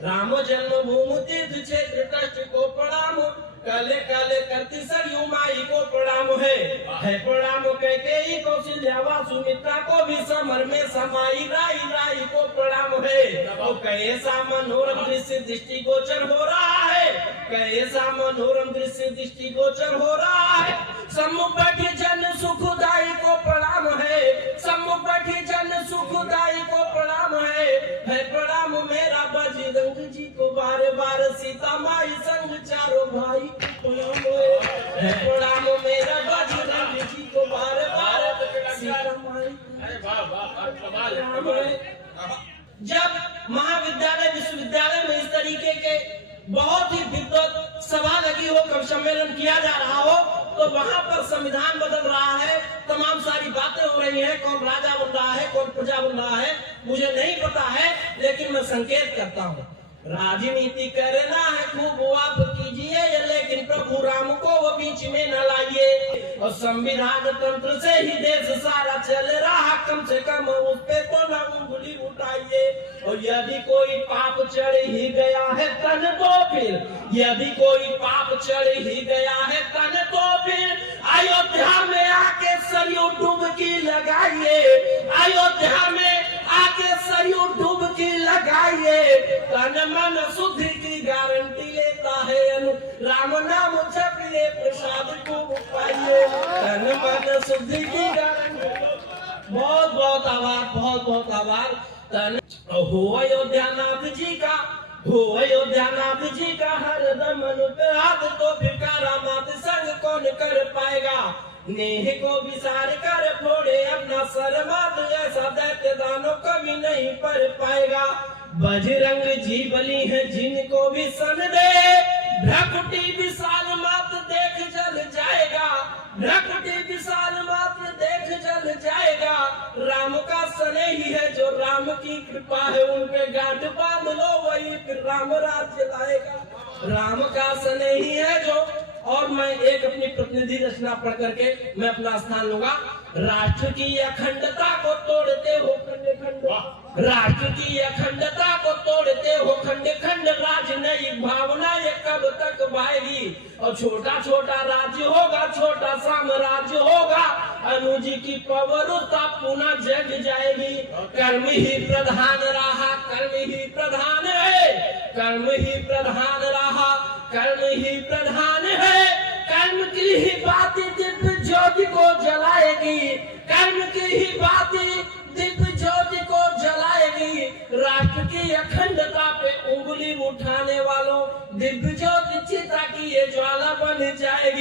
रामो जन्मभूमि तीर्थ क्षेत्र ट्रस्ट को प्रणाम, काले काले करती सरयू माई को प्रणाम है प्रणाम कैकेयी कौशल्या सुमित्रा को भी समर में समाई, राई राई को प्रणाम है। और कैसा मनोरम दृश्य दृष्टि गोचर हो रहा है, कैसा मनोरम दृश्य दृष्टि गोचर हो रहा है। सम्मुख बैठे जन सुखदाई को प्रणाम है, सम्मुख बैठे जन सुखदाई को प्रणाम है प्रणाम मेरा बजरंग जी को बार बार, सीता माई संग चारों भाई प्रणाम है प्रणाम मेरा बजरंग जी को बार बार, सीता माई। जब महाविद्यालय विश्वविद्यालय में इस तरीके के बहुत ही विद्वत सभा लगी हो, कवि सम्मेलन किया जा रहा हो, तो वहाँ पर संविधान बदल रहा है, तमाम सारी बातें हो रही हैं, कौन राजा बन रहा है कौन प्रजा बन रहा है मुझे नहीं पता है, लेकिन मैं संकेत करता हूँ। राजनीति करना है खूब आप कीजिए, लेकिन प्रभु राम को वो बीच में न लाइए। और संविधान तंत्र से ही देश सारा चल रहा, कम से कम उस पे तो न उंगली उठाइए। और यदि कोई पाप चढ़ ही गया है तन तो फिर, यदि कोई पाप चढ़ ही गया है तन तो फिर अयोध्या में आके सरयू डुबकी लगाइए, अयोध्या में आके सरयू डुबकी लगाइए। तन मन शुद्धि की गारंटी लेता है राम नाम जपिए प्रसाद को पाइए, तन मन शुद्धि की गारंटी। बहुत बहुत आभार, बहुत बहुत आभार। तन हो अयोध्यानाथ जी का, हो अयोध्यानाथ जी का हरदम अनुराग, तो भिकारा मात संग कौन कर पाएगा। नेह को विसार कर फोड़े अपना सर मात, ऐसा दैत्य दानों कभी नहीं पर पाएगा। बजरंग जी बली है जिनको भी सन दे, भ्रकुटी विशाल मात देख जल जाएगा, भ्रकुटी विशाल मात देख जल जाएगा। राम का सने ही है जो राम की कृपा है, उनके गांठ बांध लो वही फिर राम राज्य लाएगा। राम का सने ही है जो, और मैं एक अपनी प्रतिनिधि रचना पढ़ करके मैं अपना स्थान लूंगा। राष्ट्र की अखंडता को तोड़ते हो खंड खंड, राष्ट्र की अखंडता को तोड़ते हो खंड खंड, राजनयिक भावना ये कब तक भाएगी। और छोटा छोटा राज्य होगा, छोटा साम्राज्य होगा, अनुजी की पवरुता पुनः जग जाएगी। कर्म ही प्रधान रहा, कर्म ही प्रधान है, कर्म ही प्रधान रहा, कर्म ही प्रधान है। कर्म की ही बातें दिव्य ज्योति को जलाएगी, कर्म की ही बातें दिव्य ज्योति को जलाएगी। राष्ट्र की अखंडता पे उंगली उठाने वालों, दिव्य ज्योति चिता की ये ज्वाला बन जाएगी।